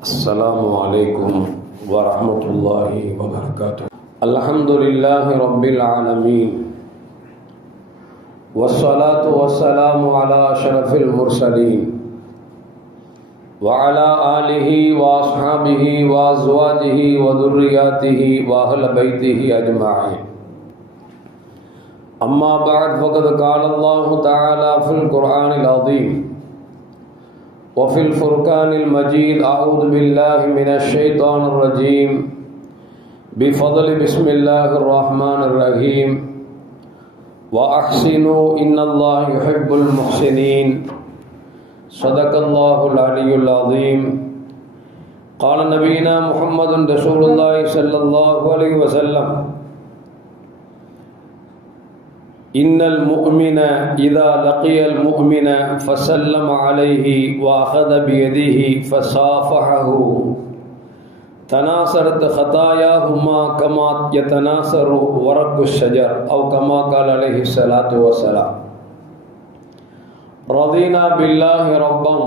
السلام عليكم ورحمة الله وبركاته. الحمد لله رب العالمين والصلاة والسلام على أشرف المرسلين وعلى آله وأصحابه وأزواجه وذرياته وأهل بيته أجمعين. أما بعد فقد قال الله تعالى في القرآن العظيم وفي الفرقان المجيد أعوذ بالله من الشيطان الرجيم بفضل بسم الله الرحمن الرحيم وأحسنوا إن الله يحب المحسنين صدق الله العلي العظيم. قال نبينا محمد رسول الله صلى الله عليه وسلم إن المؤمن إذا لقي المؤمن فسلم عليه وأخذ بيده فصافحه تناثرت خطاياهما كما يتناثر ورق الشجر أو كما قال عليه الصلاة والسلام. رضينا بالله ربا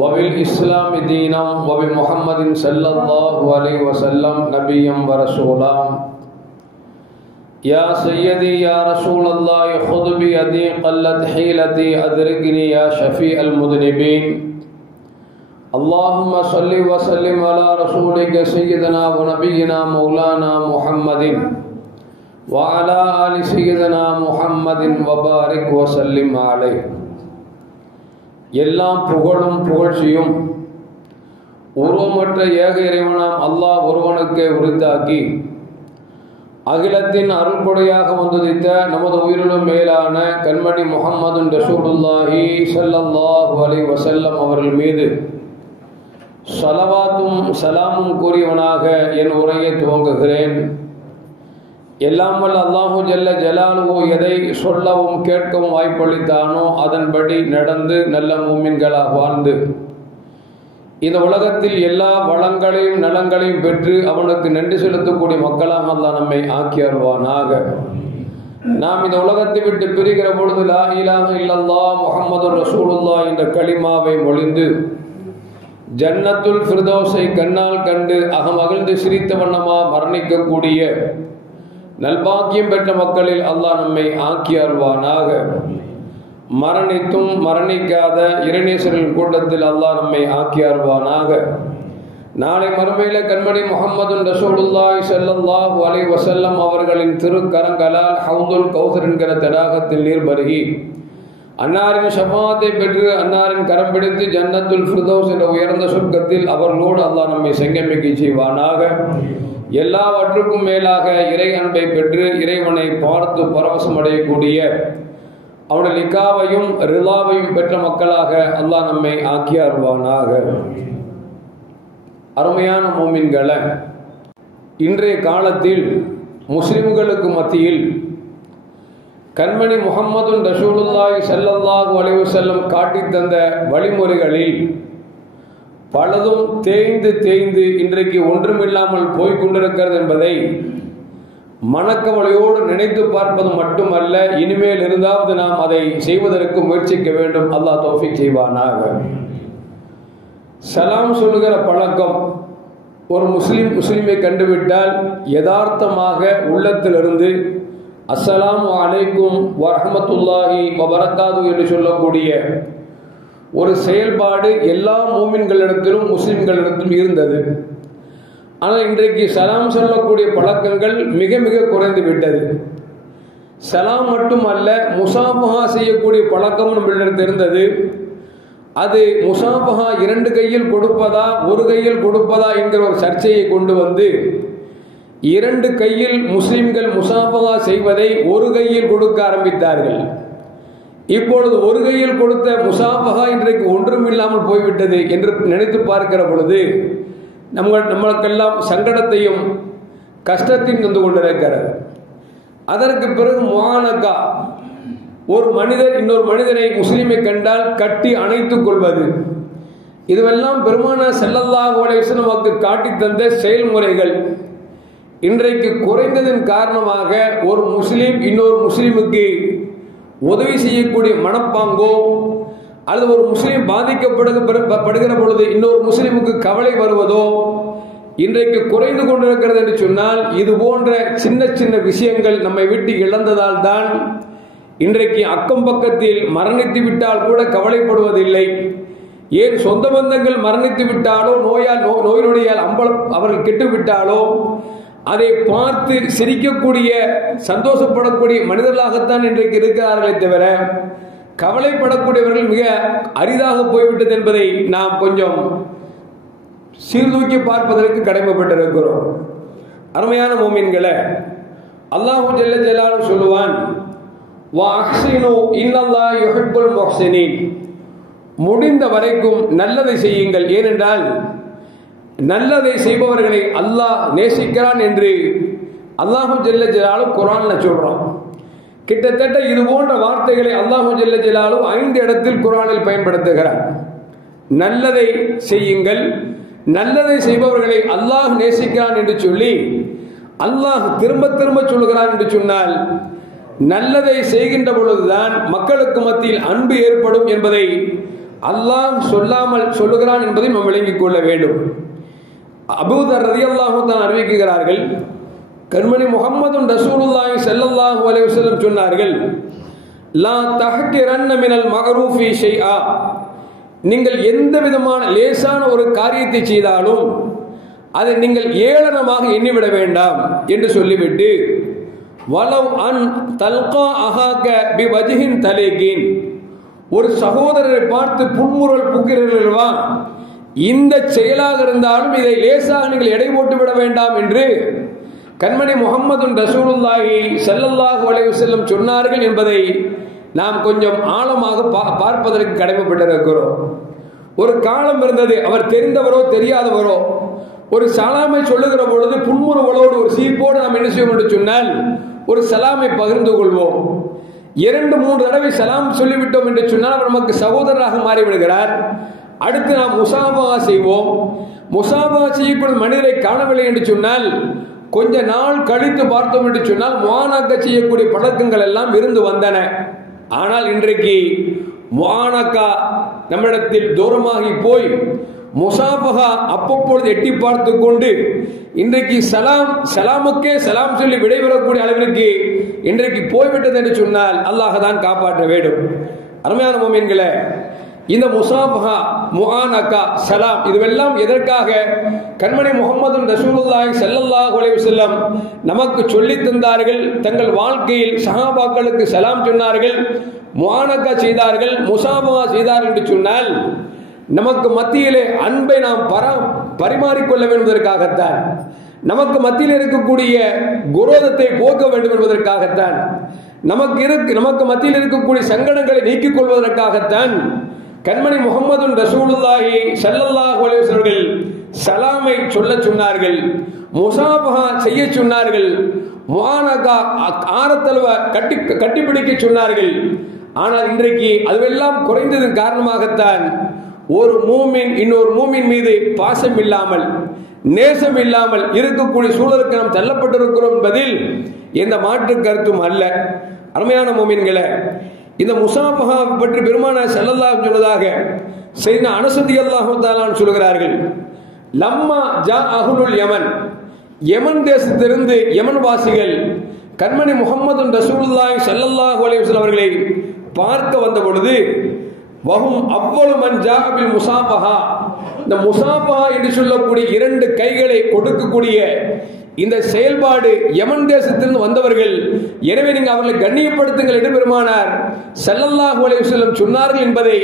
وبالإسلام دينا وبمحمد صلى الله عليه وسلم نبيا ورسولا. يا سيدي يا رسول الله خذ بيدي قلت حيلتي أدركني يا شفيع المذنبين. اللهم صل وسلم على رسولك سيدنا ونبينا مولانا محمد وعلى آل سيدنا محمد وبارك وسلم عليه. எல்லாம் புகழும் புகழ்ச்சியும் உருவமற்ற ஏக இறைவனாம் அல்லாஹ் ஒருவனுக்கே உரித்தாக்கி அகிலத்தின் அருள்கொடையாக வந்துதித்த நமது உயிரிலும் மேலான கண்மணி முஹம்மது ரசூலுல்லாஹி ஸல்லல்லாஹு அலைஹி வஸல்லம் அவர்கள் மீது ஸலவாத்தும் சலாமும் கூறியவனாக என் உரையை துவங்குகிறேன். எல்லாம் வல்ல அல்லாஹு ஜல்ல ஜலாலுஹு எதை சொல்லவும் கேட்கவும் வாய்ப்பளித்தானோ அதன்படி நடந்து நல்ல மூமின்களாக வாழ்ந்து இந்த உலகத்தில் எல்லா வளங்களையும் நலங்களையும் பெற்று அவனுக்கு நன்றி செலுத்தக்கூடிய மக்களாக அல்லாஹ் நம்மை ஆக்கி அருள்வானாக. நாம் இந்த உலகத்தை விட்டு பிரிகிற பொழுது லா இலாஹ இல்லல்லாஹ் முஹம்மது ரசூலுல்லாஹ் என்ற கலிமாவை மொழிந்து ஜன்னத்துல் ஃபிர்தௌஸை கண்ணால் கண்டு அகமகிழ்ந்து சிரித்த வண்ணமா மரணிக்கக்கூடிய நல்பாக்கியம் பெற்ற மக்களில் அல்லாஹ் நம்மை ஆக்கி அருள்வானாக. மரணித்தும் மரணிக்காத இறைநேசரின் கூட்டத்தில் அல்லாஹ் நம்மை ஆக்கி அருள்வானாக. நாளை மறுமையில கண்மணி முஹம்மது ரசூலுல்லாஹி ஸல்லல்லாஹு அலைஹி வஸல்லம் அவர்களின் திருக்கரங்களால் ஹவுதுல் கௌசர் என்கிற தடாகத்தில் நீர் பருகி அன்னாரின் ஷஃபாத்தை பெற்று அன்னாரின் கரம் பிடித்து ஜன்னத்துல் ஃபிர்தௌஸ் என்ற உயர்ந்த சொர்க்கத்தில் அவர்களோடு அல்லாஹ் நம்மை செங்கமிக்க செய்வானாக. எல்லாவற்றுக்கும் மேலாக இறை அன்பை பெற்று இறைவனை பார்த்து பரவசம் அடையக்கூடிய அவனுடைய லிகாவையும் ரிலாவையும் பெற்ற மக்களாக அல்லாஹ் நம்மை ஆக்கி அருள்வானாக. அருமையான மோமின்களை, இன்றைய காலத்தில் முஸ்லிம்களுக்கு மத்தியில் கண்மணி முஹம்மது ரசூலுல்லாஹி ஸல்லல்லாஹு அலைஹி வஸல்லம் காட்டி தந்த வழிமுறைகளில் பலதும் தேய்ந்து தேய்ந்து இன்றைக்கு ஒன்றுமில்லாமல் போய்கொண்டிருக்கிறது என்பதை மனக்கவலையோடு நினைத்து பார்ப்பது மட்டுமல்ல, இனிமேல் இருந்தாவது நாம் அதை செய்வதற்கு முயற்சிக்க வேண்டும். அல்லாஹ் தௌஃபீக் செய்வானாக. சலாம் சொல்லுகிற பழக்கம் ஒரு முஸ்லிமை கண்டுவிட்டால் யதார்த்தமாக உள்ளத்திலிருந்து அஸ்ஸலாமு அலைக்கும் வரஹ்மத்துல்லாஹி வபரகாதுஹு என்று சொல்லக்கூடிய ஒரு செயல்பாடு எல்லா மூமின்களிடத்திலும் முஸ்லிம்களிடத்திலும் இருந்தது. ஆனால் இன்றைக்கு சலாம் சொல்லக்கூடிய பழக்கங்கள் மிக மிக குறைந்து விட்டது. சலாம் மட்டுமல்ல, முசாபஹா செய்யக்கூடிய பழக்கம் நம்மளிடத்தில் இருந்தது. அது முசாபஹா இரண்டு கையில் கொடுப்பதா ஒரு கையில் கொடுப்பதா என்கிற ஒரு சர்ச்சையை கொண்டு வந்து இரண்டு கையில் முஸ்லிம்கள் முசாபஹா செய்வதை ஒரு கையில் கொடுக்க ஆரம்பித்தார்கள். இப்பொழுது ஒரு கையில் கொடுத்த முசாபஹா இன்றைக்கு ஒன்றுமில்லாமல் போய்விட்டது என்று நினைத்து பார்க்கிற பொழுது நம்மளுக்கெல்லாம் சங்கடத்தையும் கஷ்டத்தையும் தந்து கொண்டிருக்கிறது. அதற்கு பிறகு முஆனகா, ஒரு மனிதர் இன்னொரு மனிதரை முஸ்லிமை கண்டால் கட்டி அணைத்துக் கொள்வது, இதுவெல்லாம் பெருமானார் ஸல்லல்லாஹு அலைஹி வஸல்லம் நமக்கு காட்டி தந்த செயல்முறைகள் இன்றைக்கு குறைந்ததின் காரணமாக ஒரு முஸ்லிம் இன்னொரு முஸ்லிமுக்கு உதவி செய்யக்கூடிய மனப்பாங்கோ அல்லது ஒரு முஸ்லீம் பாதிக்கப்படுகிற பொழுது இன்னொரு முஸ்லீமுக்கு கவலை வருவதோ இன்றைக்கு குறைந்து கொண்டிருக்கிறது என்று சொன்னால் இது போன்ற சின்ன சின்ன விஷயங்கள் நம்மை விட்டு இழந்ததால் தான் இன்றைக்கு அக்கம் பக்கத்தில் மரணித்து விட்டால் கூட கவலைப்படுவதில்லை. ஏன் சொந்த பந்தங்கள் மரணித்து விட்டாலோ நோயினுடையால் அவர்கள் கெட்டுவிட்டாலோ அதை பார்த்து சிரிக்கக்கூடிய சந்தோஷப்படக்கூடிய மனிதர்களாகத்தான் இன்றைக்கு இருக்கிறார்களே தவிர கவலைப்படக்கூடியவர்கள் மிக அரிதாக போய்விட்டது என்பதை நாம் கொஞ்சம் சீர்தூக்கி பார்ப்பதற்கு கடமைப்பட்டிருக்கிறோம். அருமையான மோமின்களே, அல்லாஹு ஜல்ல ஜலாலுஹு சொல்லுவான், வா அஹ்ஸினு இன்னல்லாஹ யுஹிப்புல் முஹ்ஸினீன். முடிந்த வரைக்கும் நல்லதை செய்யுங்கள், ஏனென்றால் நல்லதை செய்பவர்களை அல்லாஹ் நேசிக்கிறான் என்று அல்லாஹு ஜல்ல ஜலாலுஹு குர்ஆன்ல சொல்றான். கிட்டத்தட்ட இது போன்ற வார்த்தைகளை அல்லாஹு ஜல்ல ஜலாலுஹு 5 இடத்தில் குர்ஆனில் பயன்படுத்துகிறார். நல்லதை செய்யுங்கள், நல்லதை செய்பவர்களை அல்லாஹ் நேசிக்கிறான் என்று சொல்லி அல்லாஹ் திரும்ப திரும்ப சொல்கிறான் என்று சொன்னால் நல்லதை செய்கின்ற பொழுதுதான் மக்களுக்கு மத்தியில் அன்பு ஏற்படும் என்பதை அல்லாஹ் சொல்லாமல் சொல்லுகிறான் என்பதை நாம் விளங்கிக் கொள்ள வேண்டும். அபூதர் ரலியல்லாஹு தஆலா அறிவிக்கிறார்கள், கண்மணி முஹம்மது ரசூலுல்லாஹி ஸல்லல்லாஹு அலைஹி வஸல்லம் சொன்னார்கள், லா தஹ்கிரன்ன மினல் மஅரூஃபி ஷைஆ. நீங்கள் எந்த விதமான லேசான ஒரு காரியத்தை செய்தாலும் அதை நீங்கள் ஏளனமாக எண்ணிவிட வேண்டாம் என்று சொல்லிவிட்டு, வலவ் அன் தல்கா அஹாக பி வஜ்ஹின் தலீகின். ஒரு சகோதரரை பார்த்து புன்முறுவல் பூக்கிறீர்களா, இந்த செயலாக இருந்தாலும் இதை லேசாக நீங்கள் எடை போட்டு விட வேண்டாம் என்று கண்மணி முஹம்மது ரசூலுல்லாஹி ஸல்லல்லாஹு அலைஹி வஸல்லம் சொன்னார்கள் என்பதை நாம் கொஞ்சம் ஆழமாக பார்ப்பதற்கு கடமைப்பட்டிருக்கிறோம். ஒரு காலம் இருந்தது, அவர் தெரிந்தவரோ தெரியாதவரோ ஒரு சலாமை சொல்லுகிற பொழுது புன்முறுவலோடு ஒரு சீப்போடு நாம் என்ன செய்வோம் என்று சொன்னால் ஒரு சலாமை பகிர்ந்து கொள்வோம். 2-3 தடவை சலாம் சொல்லிவிட்டோம் என்று சொன்னால் அவர் நமக்கு சகோதரராக மாறிவிடுகிறார். அடுத்து நாம் முசாபஹா செய்வோம். முசாபஹா செய்யக்கூடிய மனிதரை காணவில்லை என்று சொன்னால் கொஞ்ச நாள் கழித்து பார்த்தோம் என்று சொன்னால் முஆனகா செய்யக்கூடிய பழக்கங்கள் எல்லாம் இருந்து வந்தன. ஆனால் இன்றைக்கு முஆனகா நம்மிடத்தில் தூரமாகி போய் முசாபஹா அப்பப்பொழுது எட்டி பார்த்து கொண்டு இன்றைக்கு சலாமுக்கே சலாம் சொல்லி விடைபெறக்கூடிய அளவிற்கு இன்றைக்கு போய்விட்டது என்று சொன்னால் அல்லாஹ் தான் காப்பாற்ற வேண்டும். அருமையான மோமின்களே, இந்த முசாபஹா, முஆனகா, சலாம் இதுவெல்லாம் எதற்காக கண்மணி முஹம்மது ரசூலுல்லாஹி ஸல்லல்லாஹு அலைஹி வஸல்லம் நமக்கு சொல்லி தந்தார்கள். தங்கள் வாழ்க்கையில் சஹாபாக்களுக்கு சலாம் சொன்னார்கள், முஆனகா செய்தார்கள், முசாபஹா செய்தார்கள் என்று சொன்னால் நமக்கு மத்தியிலே அன்பை நாம் பரிமாறிக்கொள்ள வேண்டும் என்பதற்காகத்தான், நமக்கு மத்தியில் இருக்கக்கூடிய குரோதத்தை போக்க வேண்டும் என்பதற்காகத்தான், நமக்கு மத்தியில் இருக்கக்கூடிய சங்கடங்களை நீக்கிக் கொள்வதற்காகத்தான் கண்மணி முஹம்மது ரசூலுல்லாஹி ஸல்லல்லாஹு அலைஹி வஸல்லம் சலாமை சொல்ல சொன்னார்கள், முசாபஹா செய்ய சொன்னார்கள், முஆனகா ஆரத்தழுவ கட்டிப்பிடிக்க சொன்னார்கள். ஆனால் இன்றைக்கு அதுவெல்லாம் குறைந்ததன் காரணமாகத்தான் ஒரு மூமின் இன்னொரு மூமின் மீது பாசம் இல்லாமல் நேசம் இல்லாமல் இருக்கக்கூடிய சூழலுக்கு நாம் தள்ளப்பட்டிருக்கிறோம் என்பதில் எந்த மாற்று கருத்தும் அல்ல. அருமையான மூமின்களே, இந்த முசாபஹா பற்றி பெருமானார் ஸல்லல்லாஹு அலைஹி சொல்வதாக சையதுனா அனஸ் ரலியல்லாஹு தஆலா சொல்கிறார்கள், லம்மா ஜா அஹ்லுல் யமன் தேசத்திலிருந்து யமன் வாசிகள் கண்மணி முஹம்மது ரசூலுல்லாஹி ஸல்லல்லாஹு அலைஹி வஸல்லம் அவர்களை பார்க்க வந்த பொழுது, வஹும் அவ்வளவு மன் ஜாஅ பில் முசாபஹா, இந்த முசாபஹா என்று சொல்லக்கூடிய 2 கைகளை கொடுக்கக்கூடிய இந்த செயல்பாடு யமன் தேசத்திலிருந்து வந்தவர்கள், எனவே நீங்கள் அவர்களை கண்ணியப்படுத்துங்கள் என்று பெருமானார் ஸல்லல்லாஹு அலைஹி வஸல்லம் சொன்னார்கள் என்பதை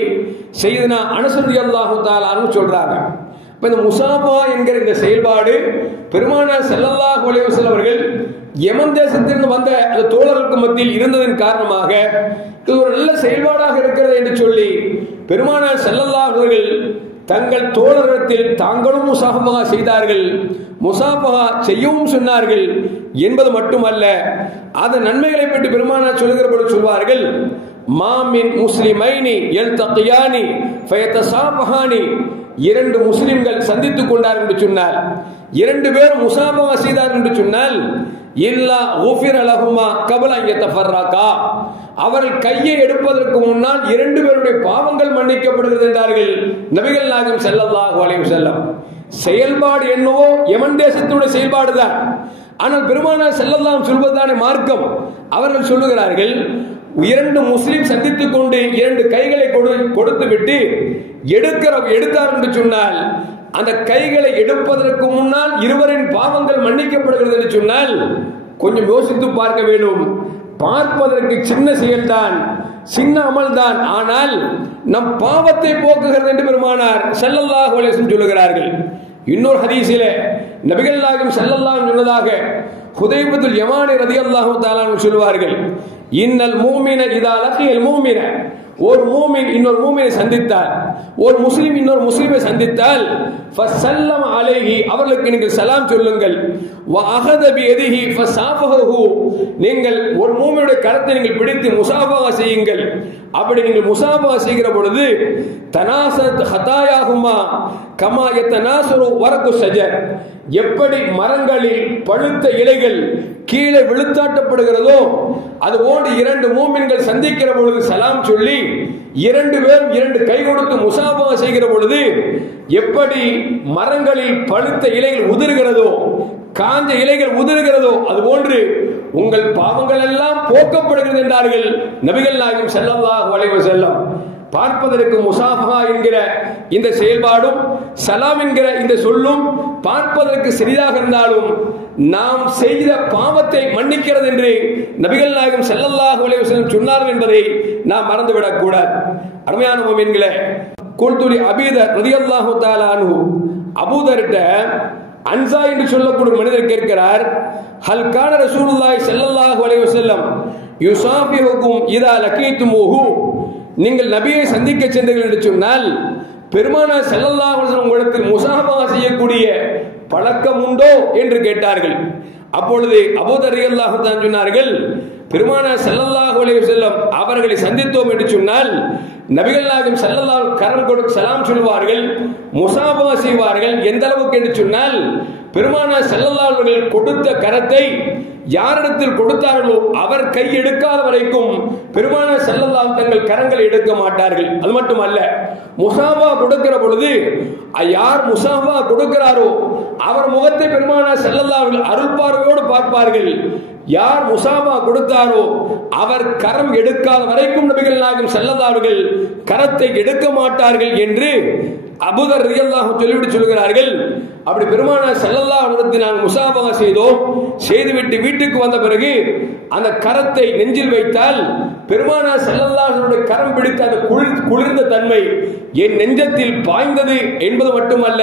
சையதுனா அனஸ் ரலியல்லாஹு தஆலா அன்ஹு சொல்றாங்க. இப்ப இந்த முசாபஹா என்கிற இந்த செயல்பாடு பெருமானார் ஸல்லல்லாஹு அலைஹி வஸல்லம் அவர்கள் யமன் தேசத்திலிருந்து வந்த அந்த தோழர்களுக்கு மத்தியில் இருந்ததன் காரணமாக இது ஒரு நல்ல செயல்பாடாக இருக்கிறது என்று சொல்லி பெருமானார் ஸல்லல்லாஹு அலைஹி வஸல்லம் தங்கள் தோழரிடத்தில் தாங்களும் முசாபஹா செய்தார்கள், முசாபஹா செய்யவும் சொன்னார்கள் என்பது மட்டுமல்ல, அதன் நன்மைகளை பற்றி பெருமானார் சொல்லுகிற பொழுது சொல்வார்கள், மாமின் முஸ்லிமைனி யல்தகியானி ஃபயதசாபஹானி. 2 முஸ்லிம்கள் சந்தித்துக் கொண்டார் என்று சொன்னால், 2 பேர் முசாபஹா செய்தார் என்று சொன்னால், இல்லா குஃபிர லஹுமா கப்ல அன் யதஃபர்ரகா, அவர்கள் கையை எடுப்பதற்கு முன்னால் 2 பேருடைய பாவங்கள் மன்னிக்கப்படுகிறது என்றார்கள் நபிகள் நாயகம் ஸல்லல்லாஹு அலைஹி வஸல்லம். செயல்பாடு என்னவோ யமன் தேசத்துடைய செயல்பாடுதான். ஆனால் பெருமானார் ஸல்லல்லாஹு அலைஹி சொல்வதுதானே மார்க்கம். அவர்கள் சொல்லுகிறார்கள், 2 முஸ்லிம் சந்தித்துக் கொண்டு 2 கைகளை கொடுத்து விட்டு எடுத்தார் என்று சொன்னால், அந்த கைகளை எடுப்பதற்கு முன்னால் இருவரின் பாவங்கள் மன்னிக்கப்படுகிறது என்று சொன்னால் கொஞ்சம் யோசித்து பார்க்க வேண்டும். பார்ப்பதற்கு சின்ன செயல்தான், சின்ன அமல்தான், ஆனால் நம் பாவத்தை போக்குகிறது என்று பெருமானார் ஸல்லல்லாஹு அலைஹி வஸல்லம் சொல்லுகிறார்கள். இன்னொரு ஹதீஸிலே நபிகள் நாயகம் ஸல்லல்லாஹு அலைஹி சொன்னதாக ஹுதைபத்துல் யமானி ரலியல்லாஹு தஆலா சொல்வார்கள், இன்னல் மூமின இதா லகியல் மூமின, ஒரு மூமின் இன்னொரு மூமினை சந்தித்தால், ஒரு முஸ்லிம் இன்னொரு முஸ்லிமை சந்தித்தால், ஃபஸல்லம அலைஹி, அவர்களுக்கு நீங்கள் சலாம் சொல்லுங்கள், வ அஹத பியதிஹி ஃபஸாஃபஹு, நீங்கள் ஒரு மூமினுடைய கரத்தை நீங்கள் பிடித்து முஸாஃபஹா செய்யுங்கள். அப்படி நீங்கள் முஸாஃபஹா செய்கிற பொழுது தனாசத் ஹதாயாஹுமா கமா யதனாசரு வரகு ஷஜர், எப்படி மரங்களில் பழுத்த இலைகள் கீழே விழுத்தாட்டப்படுகிறதோ அதுபோன்று 2 மூமின்கள் சந்திக்கிற பொழுது சலாம் சொல்லி 2 பேரும் 2 கை கொடுத்து முஸாஃபஹா செய்கிற பொழுது எப்படி மரங்களில் பழுத்த இலைகள் உதிர்கிறதோ, காஞ்ச இலைகள் உதிர்கிறதோ, அதுபோன்று உங்கள் பாவங்கள் எல்லாம் போக்கப்படுகிறது என்றார்கள் நபிகள் நாயகம் ஸல்லல்லாஹு அலைஹி வஸல்லம். பார்ப்பதற்கு முஸாஃபஹா என்கிற இந்த செயல்பாடும் சலாம் என்கிற இந்த சொல்லும் பார்ப்பதற்கு சிறிதாக இருந்தாலும் நாம் செய்த பாவத்தை மன்னிக்கிறது என்று நபிகள் நாயகம் ஸல்லல்லாஹு அலைஹி வஸல்லம் சொன்னார்கள் என்பதை நாம் மறந்துவிடக் கூடாது. அருமையான முஃமின்களே, குல்துலி அபீதர் ரலியல்லாஹு தஆலா அன்ஹு, அபூதர்ட்ட அன்சா என்று சொல்லக்கூடிய மனிதர் கேட்கிறார், ஹல் கான ரசூலுல்லாஹி ஸல்லல்லாஹு அலைஹி வஸல்லம் யுஸாஃபிஹுக்கும் இதா லகீதுமுஹு, நீங்கள் நபியை சந்திக்க சென்றீர்கள் என்று சொன்னால் பெருமானார் ஸல்லல்லாஹு அலைஹி வஸல்லம் உங்களுக்கு முஸாஃபஹா செய்யக்கூடிய பழக்கம் உண்டோ என்று கேட்டார்கள். அப்பொழுது அபூதர் ரலியல்லாஹு தஆலா சொன்னார்கள், பெருமானார் ஸல்லல்லாஹு அலைஹி வஸல்லம் அவர்களை சந்தித்தோம் என்று சொன்னால் நபிகள் நாயகம் ஸல்லல்லாஹு அலைஹி வஸல்லம் கரம் கொடுத்து சலாம் சொல்வார்கள், முஸாஃபஹா செய்வார்கள். எந்த அளவுக்கு என்று சொன்னால் பெருமானார் ஸல்லல்லாஹு அலைஹி வஸல்லம் கொடுத்த கரத்தை யாரிடத்தில் கொடுத்தார்களோ அவர் கை எடுக்காத வரைக்கும் பெருமானார் ஸல்லல்லாஹு அலைஹி தங்கள் கரங்களை எடுக்க மாட்டார்கள். அது மட்டுமல்ல, முஸாஃபா கொடுக்கிற பொழுது யார் முஸாஃபா கொடுக்கிறாரோ அவர் முகத்தை பெருமானார் ஸல்லல்லாஹு அலைஹி அருள் பார்வையோடு பார்ப்பார்கள். யார் முஸாஃபா கொடுத்தாரோ அவர் கரம் எடுக்காத வரைக்கும் நபிகள் நாயகம் ஸல்லல்லாஹு அலைஹி வஸல்லம் கரத்தை எடுக்க மாட்டார்கள் என்று அபூதர் ரலியல்லாஹு சொல்லிவிட்டு சொல்கிறார்கள். அப்படி பெருமானார் ஸல்லல்லாஹு அலைஹி வஸல்லம் நாங்கள் முஸாஃபஹா செய்தோம். செய்துவிட்டு வீட்டுக்கு வந்த பிறகு அந்த கரத்தை நெஞ்சில் வைத்தால் பெருமானார் ஸல்லல்லாஹு அலைஹி வஸல்லம் கரம் பிடித்த அந்த குளிர்ந்த தன்மை என் நெஞ்சத்தில் பாய்ந்தது என்பது மட்டுமல்ல,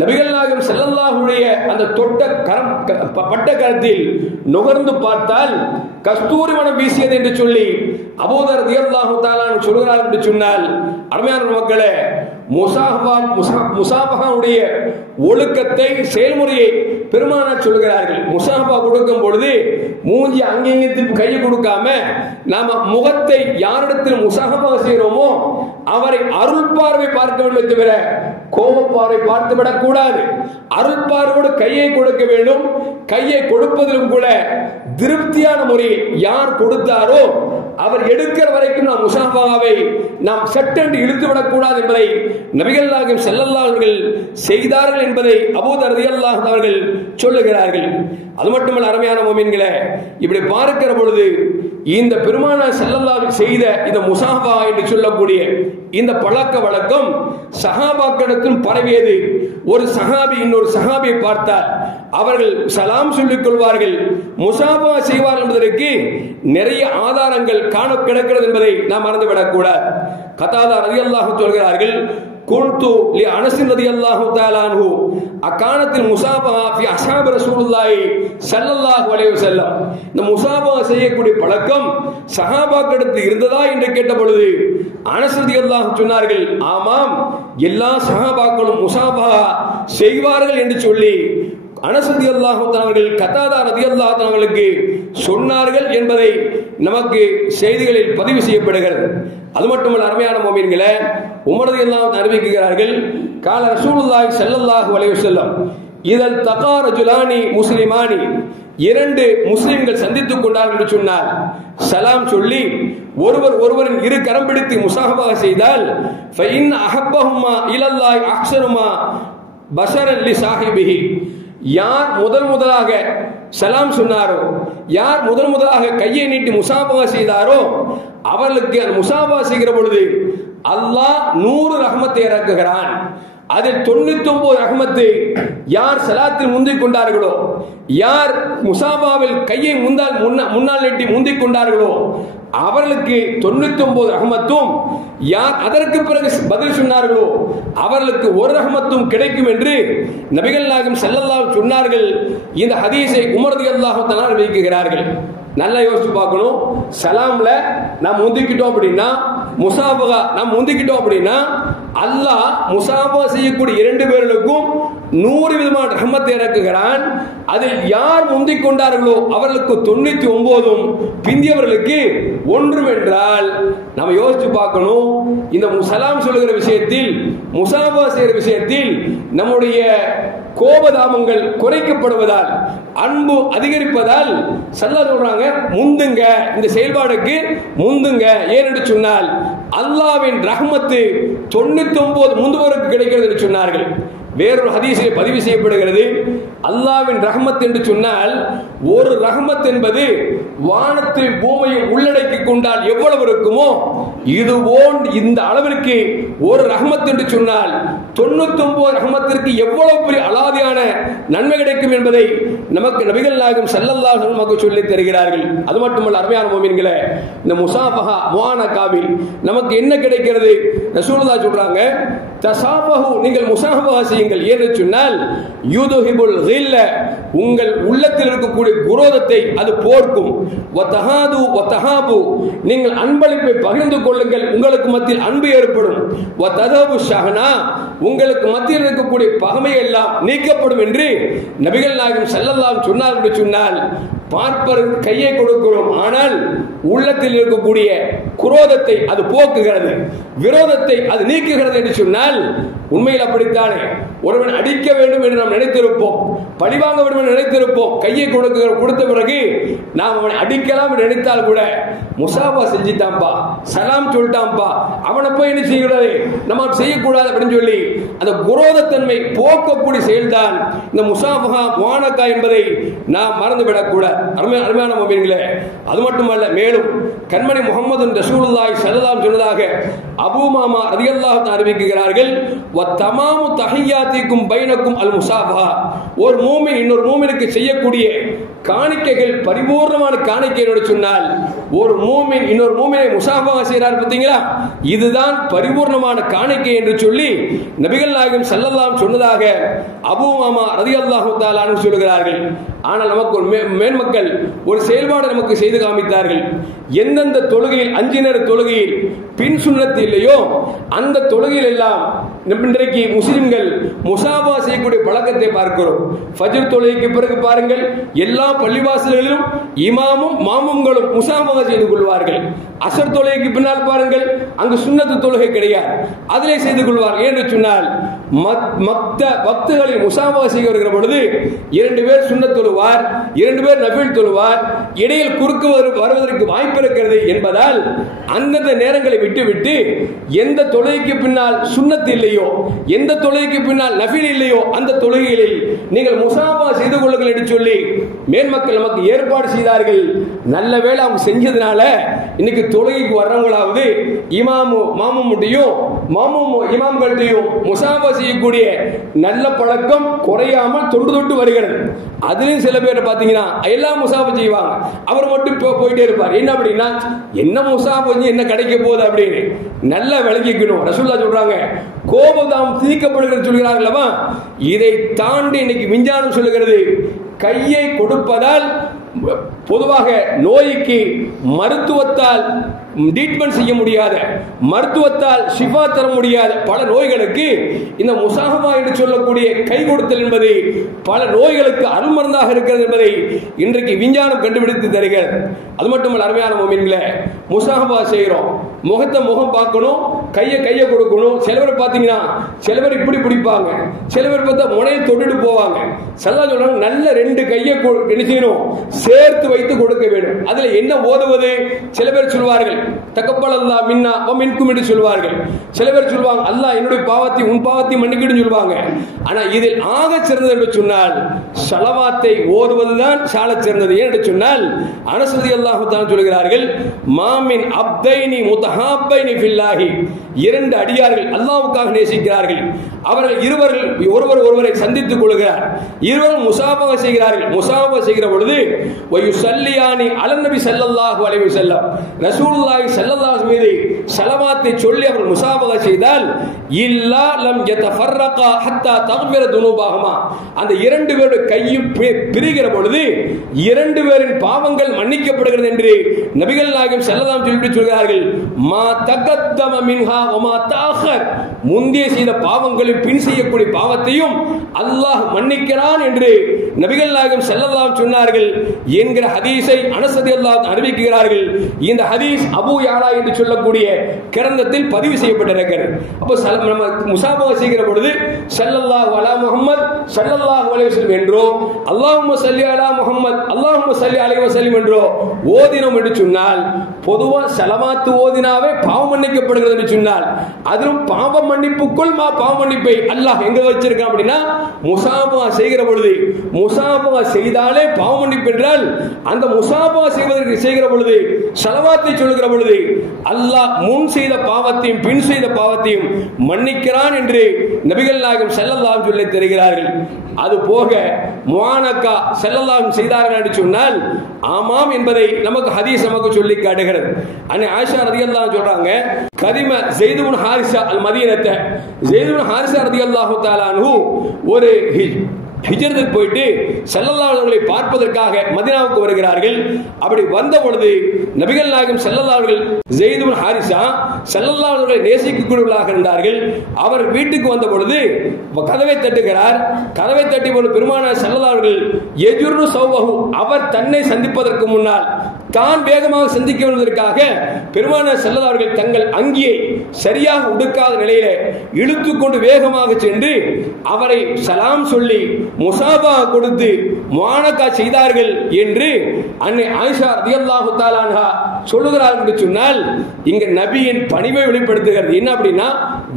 நபிகள் நாயகம் ஸல்லல்லாஹு அலைஹி அந்த தொட்ட கரம் பட்ட கரத்தில் நுகர்ந்து பார்த்தால் கஸ்தூரி மனம் வீசியது என்று சொல்லி அபூதர் ரலியல்லாஹு தஆலா சொல்கிறார் என்று சொன்னால், அருமையான மக்களே, முஸாஃபஹாவுடைய ஒழுக்கத்தை செயல்முறையை பெருமானார் சொல்கிறார்கள். முஸாஃபா கொடுக்கும் பொழுது மூஞ்சி அங்கேயும் கையை கொடுக்காம நாம முகத்தை யாரிடத்தில் முஸாஃபா செய்கிறோமோ அவரை அருள் பார்வை பார்க்க வேண்டும் தவிர கோப பார்வை பார்த்து விடக் கூடாது. அருள் பார்வையோடு கையை கொடுக்க வேண்டும். கையை கொடுப்பதிலும் கூட திருப்தியான முறையில் யார் கொடுத்தாரோ அவர் எடுக்கிற வரைக்கும் நாம் முஸாஃபாவை நாம் சட்டென்று இழுத்து விடக்கூடாது என்பதை நபிகள் நாயகம் ஸல்லல்லாஹு அலைஹி வஸல்லம் செய்தார்கள் என்பதை அபூதர் ரலியல்லாஹு அவர்கள் சொல்லுகிறார்கள். அது மட்டுமல்ல, அருமையான முஃமின்களே, இப்படி பார்க்கிற பொழுது இந்த பெருமானார் ஸல்லல்லாஹு அலைஹி செய்த இந்த முஸாஃபா என்று சொல்லக்கூடிய இந்த பழக்க வழக்கம் சஹாபாக்களிடத்தில் பரவியது. ஒரு சஹாபி இன்னொரு சஹாபியை பார்த்தால் அவர்கள் சலாம் சொல்லிக் கொள்வார்கள், முஸாஃபா செய்வார்கள் என்பதற்கு நிறைய ஆதாரங்கள் காண கிடக்கிறது என்பதை நாம் மறந்துவிடக் கூடாது. கதாதா ரலியல்லாஹு சொல்கிறார்கள், குல்து லி அனஸ் ரலியல்லாஹு தஆலா அன்ஹு அகானத்தில் முஸாஃபஹா ஃபி அஸ்ஹாபி ரசூலுல்லாஹி ஸல்லல்லாஹு அலைஹி வஸல்லம், இந்த முஸாஃபஹா செய்யக்கூடிய பழக்கம் சஹாபாக்களிடத்தில் இருந்ததா என்று கேட்ட பொழுது அனஸ் ரலியல்லாஹு சொன்னார்கள், ஆமாம், எல்லா சஹாபாக்களும் முஸாஃபஹா செய்வார்கள் என்று சொல்லி அனஸ் ரலியல்லாஹு அவர்கள் கதாதா ரலியல்லாஹு அவர்களுக்கு சொன்னார்கள் என்பதை நமக்கு செய்திகளில் பதிவு செய்யப்படுகிறது. அது மட்டுமல்ல, அருமையான முஃமின்களே, உமர் ரலியல்லாஹு அறிவிக்கிறார்கள், கால ரசூலுல்லாஹி ஸல்லல்லாஹு அலைஹி வஸல்லம் இதல் தகா ரஜுலானி முஸ்லிமானி, இரண்டு முஸ்லிம்கள் சந்தித்துக் கொண்டார்கள் என்று சொன்னால் சலாம் சொல்லி ஒருவர் ஒருவரின் இரு கரம் பிடித்து முசாஃபஹா செய்தால் ஃபஇன் அஹப்பஹுமா இலல்லாஹி அஹ்ஸனுமா பஷரன் லி சாஹிபிஹி, யார் முதலாக சலாம் சொன்னாரோ, யார் முதலாக கையை நீட்டி முசாஃபஹா செய்தாரோ அவர்களுக்கு அந்த முசாஃபஹா செய்கிற பொழுது அல்லாஹ் 100 ரஹ்மத்தை இறக்குகிறான். அதில் 99 ரஹ்மத்தை யார் சலாத்தில் முந்திக் கொண்டார்களோ, யார் முசாஃபாவில் கையை முன்னால் நீட்டி முந்திக் கொண்டார்களோ அவர்களுக்கு 99 ரஹ்மத்தும், யார் அதற்கு பிறகு பதில் சொன்னார்களோ அவர்களுக்கு 1 ரஹ்மத்தும் கிடைக்கும் என்று நபிகள் நாயகம் ஸல்லல்லாஹு அலைஹி வஸல்லம் சொன்னார்கள். இந்த ஹதீஸை உமர் ரலியல்லாஹு தஆலா அறிவிக்கிறார்கள். நல்லா யோசிச்சு பார்க்கணும். சலாம்ல நாம் முந்திக்கிட்டோம் அப்படின்னா, முசாஃபஹா நாம் முந்திக்கிட்டோம் அப்படின்னா அல்லாஹ் முசாஃபஹா செய்யக்கூடிய 2 பேர்களுக்கும் 100 விதமான ரஹ்மத்தை இறக்குகிறான். அதில் யார் முந்திக் கொண்டார்களோ அவர்களுக்கு 99ம், பிந்தியவர்களுக்கு 1 என்றால் நம்ம யோசிச்சு பார்க்கணும். இந்த சலாம் சொல்லுகிற விஷயத்தில், முசாஃபஹா செய்கிற விஷயத்தில் நம்முடைய கோபதாபங்கள் குறைக்கப்படுவதால், அன்பு அதிகரிப்பதால் ஸல்லல்லாஹு சொல்றாங்க முந்துங்க, இந்த செயல்பாடுக்கு முந்துங்க. ஏனென்று சொன்னால் அல்லாஹ்வின் ரஹ்மத்து 99 முந்துவருக்கு கிடைக்கிறது என்று சொன்னார்கள். வேறொரு ஹதீஸிலே பதிவு செய்யப்படுகிறது, அல்லாஹ்வின் ரஹ்மத் என்று சொன்னால் ஒரு ரஹ்மத் என்பது வானத்தை பூமியும் உள்ளடக்கி கொண்டால் எவ்வளவு இருக்குமோ இதுவோன் இந்த அளவிற்கு ஒரு ரஹ்மத் என்று சொன்னால் 99 ரஹ்மத்திற்கு எவ்வளவு பெரிய அலாதியான நன்மை கிடைக்கும் என்பதை நமக்கு நபிகள் நாயகம் ஸல்லல்லாஹு அலைஹி வஸல்லம் சொல்லி தருகிறார்கள். அது மட்டுமல்ல அருமையான முஃமின்களே, இந்த முசாஃபஹா முஆனகாவில் நமக்கு என்ன கிடைக்கிறது? ரசூலுல்லாஹ் சொல்றாங்க, தசாஃபஹு, நீங்கள் முசாஃபஹா செய்யுங்கள். ஏன்னு சொன்னால் யுதுஹிபுல் கில்ல, உங்கள் உள்ளத்தில் இருக்கக்கூடிய குரோதத்தை அது போர்க்கும். வதஹாது வதஹாபு, நீங்கள் அன்பளிப்பை பகிர்ந்து கொள்ளுங்கள், உங்களுக்கு மத்தியில் அன்பு ஏற்படும். வததபு ஷஹனா, உங்களுக்கு மத்தியில் இருக்கக்கூடிய பகைமை எல்லாம் நீக்கப்படும் என்று நபிகள் நாயகம் ஸல்லல்லாஹு அலைஹி வஸல்லம் சொன்னார் என்று சொன்னால், பார்ப்பர் கையை கொடுக்கிறோம், ஆனால் உள்ளத்தில் இருக்கக்கூடிய குரோதத்தை அது போக்குகிறது, விரோதத்தை அது நீக்குகிறது என்று சொன்னால் உண்மையில் அப்படித்தானே. ஒருவன் அடிக்க வேண்டும் என்று நாம் நினைத்திருப்போம், பழிவாங்க வேண்டும் என்று நினைத்திருப்போம். கையை கொடுத்த பிறகு நாம் அவனை அடிக்கலாம் என்று நினைத்தால் கூட முசாஃபா செஞ்சிட்டான்பா, சலாம் சொல்லிட்டான்பா, அவனை போய் என்ன செய்கிறது, நம்ம செய்யக்கூடாது அப்படின்னு சொல்லி அந்த குரோதத்தன்மை போக்கக்கூடிய செயல்தான் இந்த முசாஃபஹா முஆனகா என்பதை நாம் மறந்துவிடக்கூடாது. அருமையான முஃமின்களே, அது மட்டுமல்ல, மேலும் கண்மணி முஹம்மது ரசூலுல்லாஹி ஸல்லல்லாஹு அலைஹி வஸல்லம் சொன்னதாக அபூ மாமா ரலியல்லாஹு தஆலா அறிவிக்கிறார்கள், வ தமாமு தஹியாத்திக்கும் பைனக்கும் அல் முசாஃபஹா, ஒரு மூமின் இன்னொரு மூமினுக்கு செய்யக்கூடிய காணிக்கைகள் பரிபூர்ணமான காணிக்கை என்று சொன்னால், ஒரு மூமின் இன்னொரு மூமினை முசாஃபஹா செய்கிறார் பார்த்தீங்களா, இதுதான் பரிபூர்ணமான காணிக்கை என்று சொல்லி நபிகள் நாயகம் ஸல்லல்லாஹு அலைஹி வஸல்லம் சொன்னதாக அபூ மாமா ரலியல்லாஹு தஆலா அன்ஹு சொல்கிறார்கள். ஆனால் நமக்கு ஒரு மேன்மக்கள் ஒரு செயல்பாடு நமக்கு செய்து காமித்தார்கள். எந்தெந்த தொழுகையில் 5 நேர தொழுகையில் பின் சுன்னத்து இல்லையோ அந்த தொழுகையில் எல்லாம் இன்றைக்கு முஸ்லிம்கள் முசாஃபஹா செய்யக்கூடிய பழக்கத்தை பார்க்கிறோம். ஃபஜ்ர் தொழுகைக்கு பிறகு பாருங்கள், எல்லா பள்ளிவாசல்களிலும் இமாமும் மாமும்களும் முசாஃபஹா செய்து கொள்வார்கள். அசர் தொழுகைக்கு பின்னால் பாருங்கள், அங்கு சுன்னத்து தொழுகை கிடையாது, அதிலே செய்து கொள்வார்கள். என்று சொன்னால் மத்த பக்தர்களில் முசாஃபஹா செய்ய வருகிற பொழுது 2 பேர் சுன்னத் தொழுவார், 2 பேர் நஃபில் தொழுவார், இடையில் குறுக்கு வருவதற்கு வாய்ப்பு இருக்கிறது என்பதால் அந்தந்த நேரங்களை விட்டுவிட்டு எந்த தொழுகைக்கு பின்னால் சுன்னத் இல்லையோ, எந்த தொழுகைக்கு பின்னால் நஃபில் இல்லையோ அந்த தொழுகைகளில் நீங்கள் முசாஃபஹா செய்து கொள்ளுங்கள் என்று சொல்லி மேன்மக்கள் நமக்கு ஏற்பாடு செய்தார்கள். நல்ல வேளை அவங்க செஞ்சதுனால இன்னைக்கு தொழுகைக்கு வர்றவங்களாவது இமாமும் மாமும்டையும் இமாம்கள்டையும் முசாஃபஹா செய்யக்கூடிய நல்ல பழக்கம் குறையாமல் தொட்டு வருகிறது. அதுலயும் சில பேர் பாத்தீங்கன்னா எல்லாம் முசாஃபஹா செய்வாங்க, அவர் மட்டும் போயிட்டே இருப்பார். என்ன அப்படின்னா, என்ன முசாஃபஹா என்ன கிடைக்க போகுது அப்படின்னு நல்லா விளங்கிக்கணும். ரசூலுல்லாஹ் சொல்றாங்க, கோபதாம் தீர்க்கப்படுகிறது சொல்கிறார்களா, இதை தாண்டி இன்னைக்கு விஞ்ஞானம் சொல்லுகிறது, கையை கொடுப்பதால் பொதுவாக நோய்க்கு மருத்துவத்தால் ட்ரீட்மெண்ட் செய்ய முடியாத, மருத்துவத்தால் ஷிஃபா தர முடியாத பல நோய்களுக்கு இந்த முசாஃபஹா என்று சொல்லக்கூடிய கை கொடுத்தல் என்பது பல நோய்களுக்கு அருள்மருந்தாக இருக்கிறது என்பதை இன்றைக்கு விஞ்ஞானம் கண்டுபிடித்து தருகிறது. அது மட்டுமல்ல அருமையான முஃமின்களே, முசாஃபஹா செய்கிறோம், முகம் பார்க்கணும், கையை கொடுக்கணும். சில பேர் பார்த்தீங்கன்னா சில பேர் இப்படி பிடிப்பாங்க, சில பேர் பார்த்தா முனையை தொட்டுட்டு போவாங்க. ஸல்லல்லாஹு அலைஹி வஸல்லம் நல்ல 2 கையை நினைச்சணும் சேர்த்து வைத்து கொடுக்க வேண்டும். அதுல என்ன ஓதுவது? சில பேர் சொல்வார்கள் தகப்பலல்லாஹ் மின்னா வ மின்கும் என்று சொல்வார்கள். சில பேர் சொல்வாங்க அல்லாஹ் என்னுடைய பாவத்தை உன் பாவத்தை மன்னிக்கிடுன்னு சொல்வாங்க. ஆனா இதில் ஆக சிறந்தது என்று சொன்னால் ஸலவாத்தை ஓதுவதுதான் சாலச் சிறந்தது. ஏன் என்று சொன்னால் அனஸ் ரலியல்லாஹு தஆலா சொல்கிறார்கள், மாமின் அப்தைனி முத்தஹாப்பைனி ஃபில்லாஹி, 2 அடியார்கள் அல்லாஹ்வுக்காக நேசிக்கிறார்கள். அவர்கள் ஒருவரை சந்தித்துக் கொள்கிறார், இருவரும் முசாபஹா செய்கிறார்கள். முசாபஹா செய்கிற பொழுது வயுஸல்லியானி அலன் நபி ஸல்லல்லாஹு அலைஹி வஸல்லம், ரசூலுல்லாஹி ஸல்லல்லாஹு அலைஹி மீது ஸலவாத்தை சொல்லி அவர்கள் முசாபஹா செய்தால் இல்லா லம் யதஃபர்ரகா ஹத்தா தக்ஃபிர துனூபஹுமா, அந்த 2 பேருடைய கையும் பிரிகிற பொழுது 2 பேரின் பாவங்கள் மன்னிக்கப்படுகிறது என்று நபிகள் நாயகம் ஸல்லல்லாஹு அலைஹி வஸல்லம் சொல்கிறார்கள். மா தகத்தம மின்ஹா வ மா தஅഖர், முந்திய செய்த பாவங்களையும் பின் செய்யக்கூடிய பாவத்தையும் அல்லாஹ் மன்னிக்கிறான் என்று நபிகள் நாயகம் ஸல்லல்லாஹு அலைஹி சொன்னார்கள் என்கிற ஹதீஸை அனஸ் ரலியல்லாஹு அன்ஹு அறிவிக்கிறார்கள். இந்த ஹதீஸ் அபூ யாலா என்று சொல்லக்கூடிய கிரந்தத்தில் பதிவு செய்யப்பட்டிருக்கிறது. அப்போ நம்ம முசாபஹா செய்கிற பொழுது ஸல்லல்லாஹு அலா முஹம்மத் ஸல்லல்லாஹு அலைஹி வஸல்லம் என்றோ அல்லாஹும்ம ஸல்லி அலா முஹம்மத் அல்லாஹும்ம ஸல்லி அலைஹி வஸல்லம் என்றோ ஓதினோம் என்று சொன்னால், பொதுவா ஸலவாத் ஓதினாவே பாவம் மன்னிக்கப்படுகிறது என்று சொன்னால், அதிலும் பாவ மன்னிப்புக்குள் பாவ மன்னிப்பை அல்லாஹ் எங்க வச்சிருக்கான் அப்படின்னா முசாபஹா செய்கிற பொழுது, முசாபஹா செய்தாலே பாவ மன்னிப்பு என்றால் அந்த முசாபஹா செய்கிற பொழுது ஸலவாத்தை சொல்கிற பொழுது அல்லாஹ் முன் செய்த பாவத்தையும் பின் செய்த பாவத்தையும் மன்னிக்கிறான் என்று நபிகள் நாயகம் ஸல்லல்லாஹு அலைஹி சொல்லி தருகிறார்கள். அது போக முஆனகா ஸல்லல்லாஹு அலைஹி செய்தார்கள் என்று சொன்னால் ஆமாம் என்பதை நமக்கு ஹதீஸ் நமக்கு சொல்லி காட்டுகிறது. அன்னை ஆயிஷா ரலியல்லாஹு அன்ஹா சொல்றாங்க, கதிம ஸைத் இப்னு ஹாரிஸா அல் மதீனத்த, ஸைத் இப்னு ஹாரிஸா ரலியல்லாஹு தஆலா அன்ஹு ஒரு ஹிஜ்ரத்துக்கு போயிட்டு ஸல்லல்லாஹு அலைஹி வஸல்லம் பார்ப்பதற்காக மதீனாவுக்கு வருகிறார்கள். அப்படி வந்த பொழுது நபிகள் நாயகம் ஸல்லல்லாஹு அலைஹி வஸல்லம் ஸைத் இப்னு ஹாரிஸா ஸல்லல்லாஹு அலைஹி வஸல்லம் நேசிக்கக்கூடியவர்களாக இருந்தார்கள். அவர் வீட்டுக்கு வந்த பொழுது கதவை தட்டுகிறார். கதவை தட்டி பொழுது பெருமானார் ஸல்லல்லாஹு அலைஹி வஸல்லம் யஜுர்ரு ஸௌபஹு, அவர் தன்னை சந்திப்பதற்கு முன்னால் தான் வேகமாக சந்திக்க வருவதற்காக பெருமானார் ஸல்லல்லாஹு அலைஹி வஸல்லம் தங்கள் அங்கியை சரியாக உடுக்காத நிலையில இழுத்துக்கொண்டு வேகமாக சென்று அவரை சலாம் சொல்லி முசாபா கொடுத்து முஆனகா செய்தார்கள் என்று அன்னை ஆயிஷா ரலியல்லாஹு தஆலா அன்ஹா சொல்லுகிறார்கள் என்று சொன்னால், இங்க நபியின் பணிவை வெளிப்படுத்துகிறது. என்ன அப்படின்னா,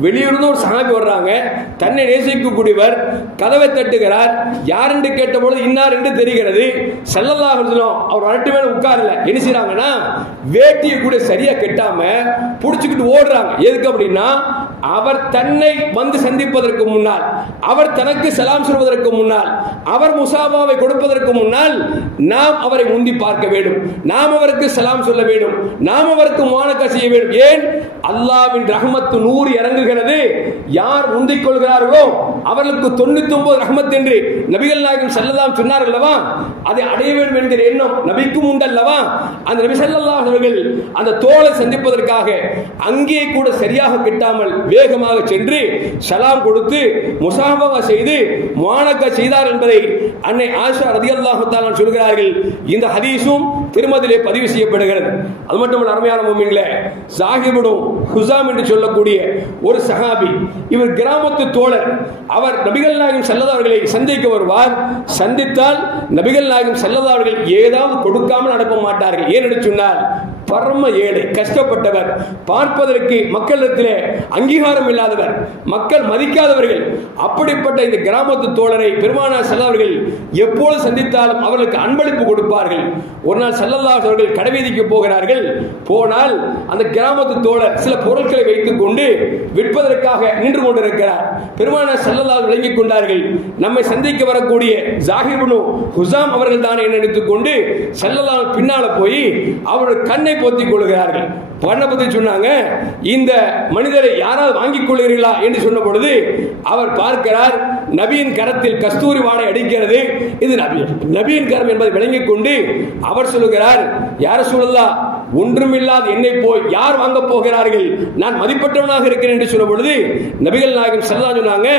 வெளியிருந்து ஒரு சஹாபி வர்றாங்க, தன்னை நேசிக்கக்கூடியவர், கதவை தட்டுகிறார். யார் என்று கேட்டபொழுது இன்னார் என்று தெரிகிறது. ஸல்லல்லாஹு அலைஹி வஸல்லம் அவர் வரட்டு மேல உட்காரல, என்ன செய்றாங்கன்னா வேட்டியை கூட சரியா கட்டாம புடிச்சுக்கிட்டு ஓடுறாங்க. எதுக்கு அப்படின்னா, அவர் தன்னை வந்து சந்திப்பதற்கு முன்னால், அவர் தனக்கு சலாம் சொல்வதற்கு முன்னால், அவர் முசாபாவை கொடுப்பதற்கு முன்னால் நாம் அவரை முந்தி பார்க்க வேண்டும், நாம் அவருக்கு சலாம் சொல்ல வேண்டும், நாம் அவருக்கு முஆனகா செய்ய வேண்டும். ஏன்? அல்லாஹ்வின் ரஹ்மத்து 100 இறங்குகிறது. யார் முந்திக் கொள்கிறார்களோ அவர்களுக்கு 99 ரஹ்மத் என்று நபிகள் நாயகம் ஸல்லல்லாஹு அலைஹி சொன்னார்கள் அல்லவா, அதை அடைய வேண்டும் என்கிற எண்ணம் நபிக்கும் உண்டல்லவா. அந்த நபி ஸல்லல்லாஹு அலைஹி அவர்கள் அந்த தோளை சந்திப்பதற்காக அங்கே கூட சரியாக கட்டாமல் வேகமாக சென்று சலாம் கொடுத்து முசாபஹா செய்து முஆனகா செய்தார் என்பதை அன்னை ஆயிஷா ரலியல்லாஹு தஆலா சொல்கிறார்கள். இந்த ஹதீஸும் திருமதியிலே பதிவு செய்யப்படுகிறது. அது மட்டுமல்ல, அருமையான முஃமின்களே, ஸாஹிபுனு ஹுஸாம் என்று சொல்லக்கூடிய ஒரு சஹாபி, இவர் கிராமத்து தோழர். அவர் நபிகள் நாயகம் ஸல்லல்லாஹு அலைஹி அவர்களை சந்திக்க வருவார். சந்தித்தால் நபிகள் நாயகம் ஸல்லல்லாஹு அலைஹி அவர்கள் ஏதாவது கொடுக்காமல் அனுப்ப மாட்டார்கள். ஏன் என்று சொன்னால், பரம ஏழை, கஷ்டப்பட்டவர், பார்ப்பதற்கு மக்களிடத்திலே அங்கீகாரம் இல்லாதவர், மக்கள் மதிக்காதவர்கள். அப்படிப்பட்ட இந்த கிராமத்து தோழரை பெருமானார் ஸல்லல்லாஹு அலைஹி அவர்கள் எப்பொழுது சந்தித்தாலும் அவர்களுக்கு அன்பளிப்பு கொடுப்பார்கள். ஒரு நாள் ஸல்லல்லாஹு அலைஹி அவர்கள் கடைவீதிக்கு போகிறார்கள். போனால் அந்த கிராமத்து தோழர் சில பொருட்களை வைத்துக் கொண்டு விற்பதற்காக நின்று கொண்டிருக்கிறார். பெருமானார் ஸல்லல்லாஹு அலைஹி விளங்கிக் கொண்டார்கள், நம்மை சந்திக்க வரக்கூடிய ஸாஹிபுனு ஹுஸாம் அவர்கள் தான் என்று நினைத்துக் கொண்டு ஸல்லல்லாஹு அலைஹி பின்னால போய் அவருடைய கண்ணை போத்திக் கொள்கிறார்கள். பண்ண பத்தி சொன்னாங்க, இந்த மனிதரை யாராவது வாங்கிக் கொள்கிறீர்களா என்று சொன்ன பொழுது அவர் பார்க்கிறார், நபியின் கரத்தில் கஸ்தூரி வாடை அடிக்கிறது. இது நபியின் கரம் என்பதை விளங்கிக் கொண்டு அவர் சொல்லுகிறார், யார சொல்லலாம், ஒன்றுமில்லாத என்னை போய் யார் வாங்க போகிறார்கள், நான் மதிப்பற்றவனாக இருக்கிறேன் என்று சொல்லும் பொழுது நபிகள் நாயகம் ஸல்லல்லாஹு அலைஹி சொன்னாங்க,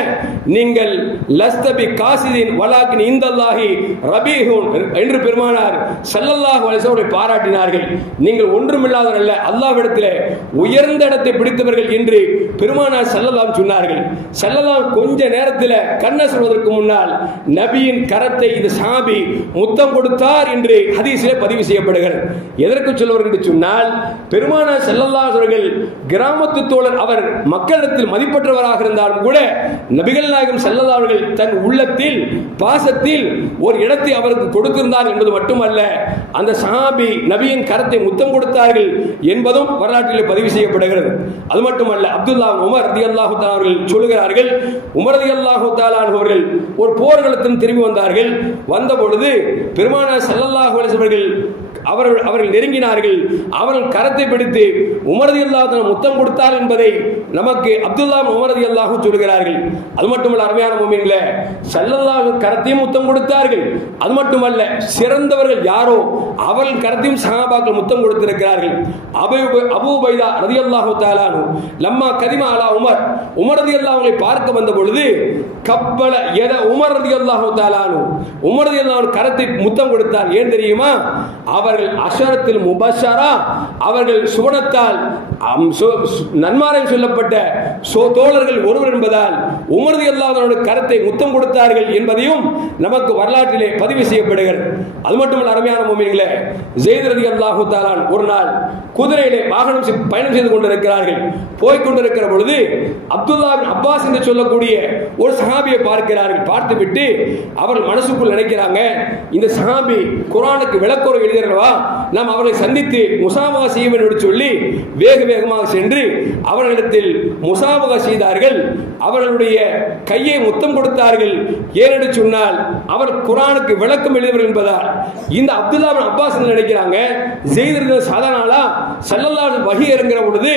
நீங்கள் லஸ்தபி காசிதின் வலாக்கின் இந்தல்லாஹி ரபீஹுன் என்று பெருமானார் ஸல்லல்லாஹு அலைஹி வஸல்லம் பாராட்டினார்கள். நீங்கள் ஒன்றுமில்லாதவர் அல்ல, அல்லாஹ்விடத்திலே உயர்ந்த இடத்தை பிடித்தவர்கள் என்று பெருமானார் ஸல்லல்லாஹு சொன்னார்கள். ஸல்லல்லாஹு கொஞ்ச நேரத்தில் கண்ண சொல்வதற்கு முன்னால் நபியின் கரத்தை இந்த சஹாபி முத்தம் கொடுத்தார் என்று ஹதீஸிலே பதிவு செய்யப்படுகிறது. எதற்கு சொல்லுவார் என்று சொன்னால், பெருமானார் ஸல்லல்லாஹு அவர்கள் கிராமத்து தோழர், அவர் மக்களிடத்தில் மதிப்பற்றவராக இருந்தாலும் கூட நபிகள் நாயகம் ஸல்லல்லாஹு அவர்கள் தன் உள்ளத்தில் பாசத்தில் ஒரு இடத்தை அவருக்கு கொடுத்திருந்தார் என்பது மட்டுமல்ல, அந்த சஹாபி நபியின் கரத்தை முத்தம் கொடுத்தார்கள் என்பதும் வரலாற்றில் பதிவு செய்யப்படுகிறது. அது மட்டுமல்ல, அப்துல்லா உமர் ரலியல்லாஹு தஆலா அவர்கள் சொல்லுகிறார்கள், உமர் ரலியல்லாஹு தஆலா அவர்கள் ஒரு போர்க்களத்தில் திரும்பி வந்தார்கள். வந்த பொழுது பெருமானார் ஸல்லல்லாஹு அலைஹி வஸல்லம் அவர்கள் நெருங்கினார்கள். அவர்கள் கரத்தை பிடித்து உமர் ரலியல்லாஹு தஆலா முத்தம் கொடுத்தார் என்பதை நமக்கு அப்துல்லா உமர் ரலியல்லாஹு சொல்கிறார்கள். அது மட்டுமல்ல, அருமையான முஃமின்களே, ஸல்லல்லாஹு கரத்தையும் முத்தம் கொடுத்தார்கள். அது மட்டுமல்ல, சிறந்தவர்கள் யாரோ அவர்கள் கரத்தையும் சஹாபாக்கள் முத்தம் கொடுத்திருக்கிறார்கள். அபூ உபைதா ரலியல்லாஹு தஆலா லம்மா கதிமா அலா உமர் ரலியல்லாஹு அவர்களை பார்க்க வந்த பொழுது கப்பல எத உமர் ரலியல்லாஹு தஆலா உமர் ரலியல்லாஹு கரத்தை முத்தம் கொடுத்தார். ஏன் தெரியுமா? அவர்கள் அஷரத்தில் முபஷரா, அவர்கள் சுவனத்தால் நன்மாரை சொல்லப்பட்ட தோழர்கள் ஒருவர் என்பதால் உமர் ரலியல்லாஹு அவருடைய கரத்தை முத்தம் கொடுத்தார்கள் என்பதையும் நமக்கு வரலாற்றிலே பதிவு செய்யப்படுகிறது. அது மட்டுமல்ல, அருமையான முஃமின்களே, ஸைத் ரலியல்லாஹு தஆலா ஒரு நாள் குதிரையிலே வாகனம் பயணம் செய்து கொண்டிருக்கிறார்கள். போய்கொண்டிருக்கிற பொழுது அப்துல்லா பின் அப்பாஸ் என்று சொல்லக்கூடிய ஒரு சஹாபியை பார்க்கிறார்கள். பார்த்துவிட்டு அவர்கள் மனசுக்குள் நினைக்கிறாங்க, இந்த சஹாபி குர்ஆனுக்கு விளக்கோரை எழுதியவர்களா, நாம் அவர்களை சந்தித்து முசாபகா செய்ய வேண்டும் என்று சொல்லி வேகமாக சென்று அவர்களிடத்தில் முசாபகா செய்தார்கள். அவர்களுடைய கையை முத்தம் கொடுத்தார்கள். ஏனென்று சொன்னால் அவர் குர்ஆனுக்கு விளக்கம் எழுதியவர் என்பதால். இந்த அப்துல்லா பின் அப்பாஸ் நினைக்கிறாங்க, ஸைத் சாதாரணா ஸல்லல்லாஹு வஹி இறங்குகிற பொழுது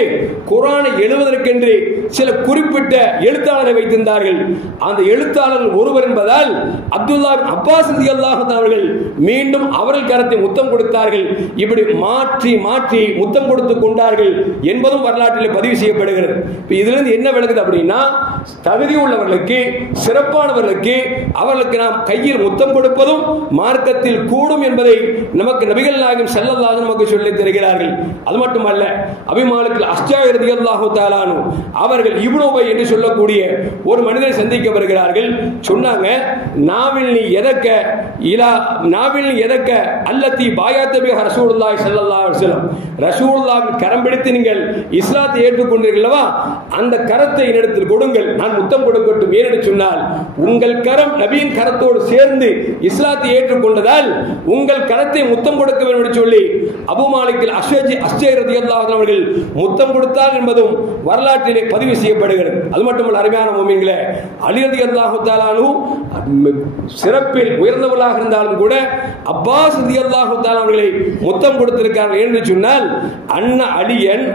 குர்ஆனை எழுதுவதற்கென்று சில குறிப்பிட்ட எழுத்தாளரை வைத்திருந்தார்கள். அந்த எழுத்தாளர்கள் ஒருவர் என்பதால் அப்துல்லா பின் அப்பாஸ் ரலியல்லாஹு தஆலா அவர்கள் மீண்டும் அவர்கள் கரத்தை முத்தம் கொடுத்தார்கள். இப்படி மாற்றி முத்தம் கொடுத்து கொண்டார்கள் என்பதும் வரலாற்றில் பதிவு செய்யப்படுகிறது. இதிலிருந்து என்ன விளக்குது அப்படின்னா, தகுதி உள்ளவர்களுக்கு, சிறப்பானவர்களுக்கு அவர்களுக்கு நாம் கையில் முத்தம் கொடுப்பதும் மார்க்கத்தில் கூடும் என்பதை நமக்கு நபிகள் நாயகம் ஸல்லல்லாஹு அலைஹி நமக்கு சொல்லித் தருகிறார்கள். அது மட்டுமல்ல, அபீ மாலிக் அஷ்ஜாஇ ரலியல்லாஹு தஆலா அவர்கள் இப்னு உபை என்று சொல்லக்கூடிய ஒரு மனிதரை சந்திக்க வருகிறார்கள். சொன்னாங்க, நாவில் நீ எதக்க அல்லத்தி பாயாத்த பிஹ ரசூலுல்லாஹி ஸல்லல்லாஹு அலைஹி வஸல்லம், ரசூலுல்லாஹ்வின் கரம் பிடித்து நீங்கள் இஸ்லாத்தை ஏற்றுக்கொண்டீர்களா, அந்த கரத்தை என்னிடத்தில் கொடுங்கள், நான் முத்தம் கொடுக்கட்டும். ஏனென்று சொன்னால், உங்கள் கரம் நபியின் கரத்தோடு சேர்ந்து இஸ்லாத்தை ஏற்றுக்கொண்டதால் உங்கள் கரத்தை முத்தம் கொடுக்க வேண்டும் என்று சொல்லி அபூ மாலிக் அஷ்ஜாஇ ரலியல்லாஹு அன்ஹு அவர்கள் முத்தம் கொடுத்தார் என்பதும் வரலாற்றிலே பதிவு செய்யப்படுகிறது. அது மட்டுமல்ல, அருமையான முஃமின்களே, அலி ரலியல்லாஹு தஆலா சிறப்பில் உயர்ந்தவர்களாக இருந்தாலும் கூட அப்பாஸ் ரலியல்லாஹு தஆலா அவர்களை முத்தம் கொடுத்திருக்கிறார்கள். என்று சொன்னால், அன்ன அலியன்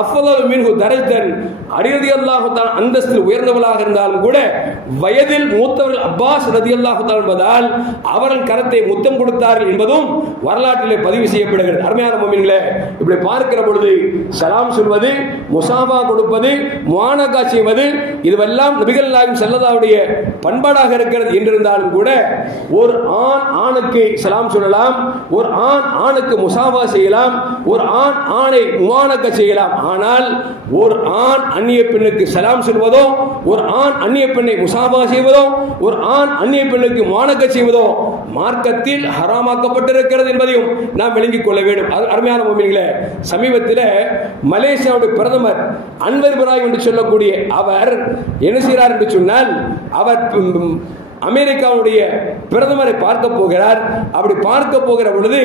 அஃதலு மின்ஹு தரஜன், அலி ரலியல்லாஹு தஆலா அந்தஸ்தில் உயர்ந்தவர்களாக இருந்தாலும் கூட வயதில் மூத்தவர்கள் அப்பாஸ் ரலியல்லாஹு தஆலா என்பதால் அவர்கள் கரத்தை முத்தம் கொடுத்தார்கள் என்பதும் வரலாற்றிலே பதிவு செய்யப்படுகிறது. அருமையான முஃமின்களே, இப்படி பார்க்கிற பொழுது சலாம் சொல்வது, முசாபா கொடுப்பது, முஆனகா செய்வது, இதுவெல்லாம் நபிகள் நாயகம் ஸல்லல்லாஹு அலைஹி பண்பாடாக இருக்கிறது என்றிருந்தாலும் கூட ஒரு ஆணுக்கு சலாம் சொல்லலாம், ஒரு ஆணுக்கு முசாபா செய்யலாம், ஒரு ஆணை முஆனகா செய்யலாம். ஆனால் ஒரு ஆண் அந்நிய பெண்ணுக்கு சலாம் சொல்வதோ, ஒரு ஆண் அந்நிய பெண்ணை முசாபா செய்வதோ, ஒரு ஆண் அந்நிய பெண்ணுக்கு முஆனகா செய்வதோ மார்க்கத்தில் ஹராமாக்கப்பட்டிருக்கிறது என்பதையும் நாம் விளங்கிக் கொள்ள வேண்டும். அருமையான முஃமின்களே, சமீபத்தில் மலேசியாவுடைய பிரதமர் அன்வர் இப்ராஹிம் என்று சொல்லக்கூடிய அவர் என்ன செய்கிறார் என்று சொன்னால், அவர் அமெரிக்காவுடைய பிரதமரை பார்க்க போகிறார். அப்படி பார்க்க போகிற பொழுது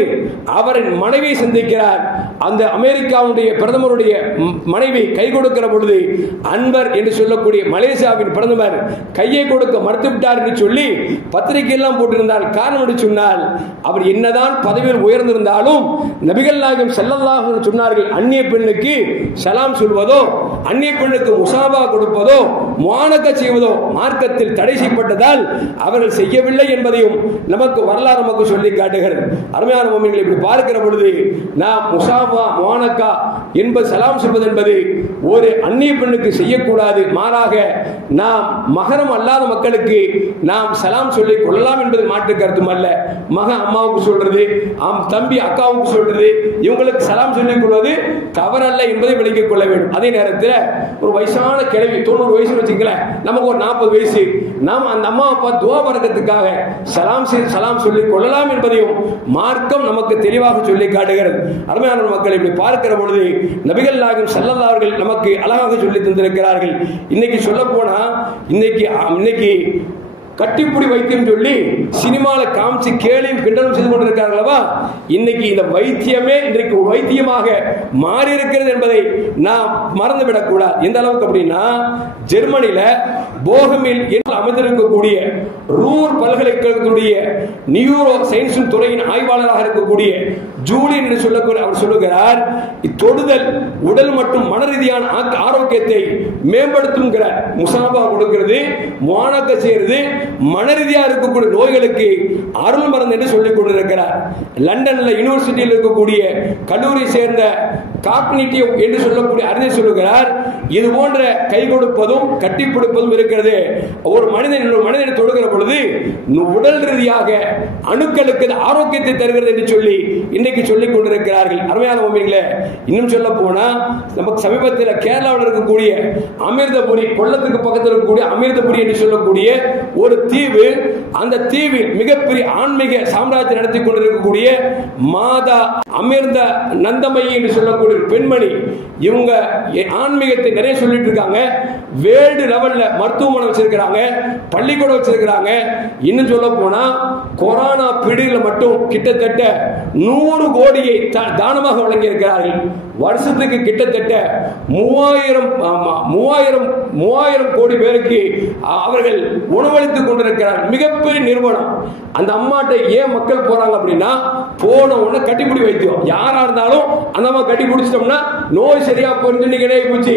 அவரின் மனைவியை சந்திக்கிறார். அந்த அமெரிக்காவுடைய பிரதமருடைய மனைவி கை கொடுக்கிற பொழுது அன்வர் என்று சொல்லக்கூடிய மலேசியாவின் பிரதமர் கையை கொடுக்க மறுத்துவிட்டார் என்று சொல்லி பத்திரிகையெல்லாம் போட்டிருந்தார். காரணம் என்று சொன்னால், அவர் என்னதான் பதவியில் உயர்ந்திருந்தாலும் நபிகள் நாயகம் ஸல்லல்லாஹு அலைஹி சொன்னார்கள், அந்நிய பெண்ணுக்கு சலாம் சொல்வதோ அந்நிய பெண்ணுக்கு முசாபா கொடுப்பதோ முஆனகா செய்வதோ மார்க்கத்தில் தடை செய்யப்பட்டதால் அவர்கள் செய்யவில்லை என்பதையும் நமக்கு வரலாறு நமக்கு சொல்லி காட்டுகிறது. அருமையான முஃமின்களை இப்படி பார்க்கிற பொழுது நாம் முசாபா முஆனகா என்பது சலாம் சொல்வது என்பது ஒரு அந்நிய பெண்ணுக்கு செய்யக்கூடாது. மாறாக நாம் மஹரம் அல்லாத மக்களுக்கு நாம் சலாம் சொல்லிக் கொள்ளலாம் என்பது மாற்று கருத்தும் அல்ல. மகன் அம்மாவுக்கு சொல்றது, தம்பி அக்காவுக்கு சொல்றது, இவங்களுக்கு சலாம் சொல்லிக் கொள்வது தவறல்ல என்பதை விளங்கிக் கொள்ள வேண்டும். அதே நேரத்தில் ஒரு வயசான கிழவி 90 வயசு வச்சுங்களேன், நமக்கு ஒரு 40 வயசு, நாம் அந்த அம்மா அப்பா துவா பரக்கத்துக்காக சலாம் சொல்லிக் கொள்ளலாம் என்பதையும் மார்க்கம் நமக்கு தெளிவாக சொல்லி காட்டுகிறது. அருமையான மக்களை இப்படி பார்க்கிற பொழுது நபிகள் நாயகம் ஸல்லல்லாஹு அலைஹி வஸல்லம் நமக்கு அழகாக சொல்லி தந்திருக்கிறார்கள். இன்னைக்கு சொல்ல போனா இன்னைக்கு கட்டிப்புடி வைத்தியம் சொல்லி சினிமால காமிச்சு கேலியும் கிண்டலும் செய்து கொண்டிருக்கிறார்களா, இன்னைக்கு இந்த வைத்தியமே இன்றைக்கு வைத்தியமாக மாறி இருக்கிறது என்பதை நாம் மறந்துவிடக் கூடாது. எந்த அளவுக்கு அப்படின்னா, ஜெர்மனியில போகமில் என்று அமைந்திருக்கக்கூடிய ரூர் பல்கலைக்கழகத்துடைய நியூரோ சயின்ஸ் துறையின் ஆய்வாளராக இருக்கக்கூடிய ஜூலியன் என்று சொல்லக்கூடிய அவர் சொல்லுகிறார், தொடுதல் உடல் மற்றும் மன ரீதியான ஆரோக்கியத்தை மேம்படுத்துங்கிறார். முசாபா கொடுக்கிறது, முஆனகா செய்யறது மனரீதியா இருக்கக்கூடிய நோய்களுக்கு அருள் மருந்து என்று சொல்லிக் கொண்டிருக்கிறார். லண்டன்ல யூனிவர்சிட்டியில் இருக்கக்கூடிய கல்லூரி சேர்ந்த காக்னிட்டிவ் என்று சொல்லக்கூடிய அறிஞர் சொல்லுகிறார், இது போன்ற கை கொடுப்பதும் கட்டிப்பிடிப்பதும் இருக்கிறது. ஒரு மனிதனை தொடுகிற பொழுது உடல் ரீதியாக அணுக்களுக்கு ஆரோக்கியத்தை தருகிறது என்று சொல்லி இன்றைக்கு சொல்லிக் கொண்டிருக்கிறார்கள். அருமையான முஃமின்களே, இன்னும் சொல்ல போனா நமக்கு சமீபத்தில் கேரளாவில் இருக்கக்கூடிய அமிர்தபுரி, கொல்லத்துக்கு பக்கத்தில் இருக்கக்கூடிய அமிர்தபுரி என்று சொல்லக்கூடிய ஒரு தீவு, அந்த தீவில் மிகப்பெரிய ஆன்மீக சாம்ராஜ்யம் நடத்தி கொண்டிருக்கக்கூடிய மாதா அமிர்த நந்தமயி என்று சொல்லக்கூடிய பெண்மணி, இவங்க ஆன்மீகத்தை நிறைய சொல்லிட்டு இருக்காங்க. வேர்ல்டு லெவல்ல மருத்துவமனை வச்சிருக்கிறாங்க, பள்ளிக்கூடம் வச்சிருக்கிறாங்க. இன்னும் சொல்ல போனா கொரோனா பீரியட்ல மட்டும் கிட்டத்தட்ட 100 கோடியை தானமாக வழங்கி இருக்கிறார்கள். வருஷத்துக்கு கிட்டத்தட்ட 3000 கோடி பேருக்கு அவர்கள் உணவளித்துக் கொண்டிருக்கிறார்கள். மிகப்பெரிய நிறுவனம். அந்த அம்மாட்ட ஏன் மக்கள் போறாங்க அப்படின்னா, போன உடனே கட்டிப்பிடி வைத்தியம். யாரா இருந்தாலும் அந்த அம்மா கட்டி பிடிச்சிட்டோம்னா நோய் சரியா போச்சு.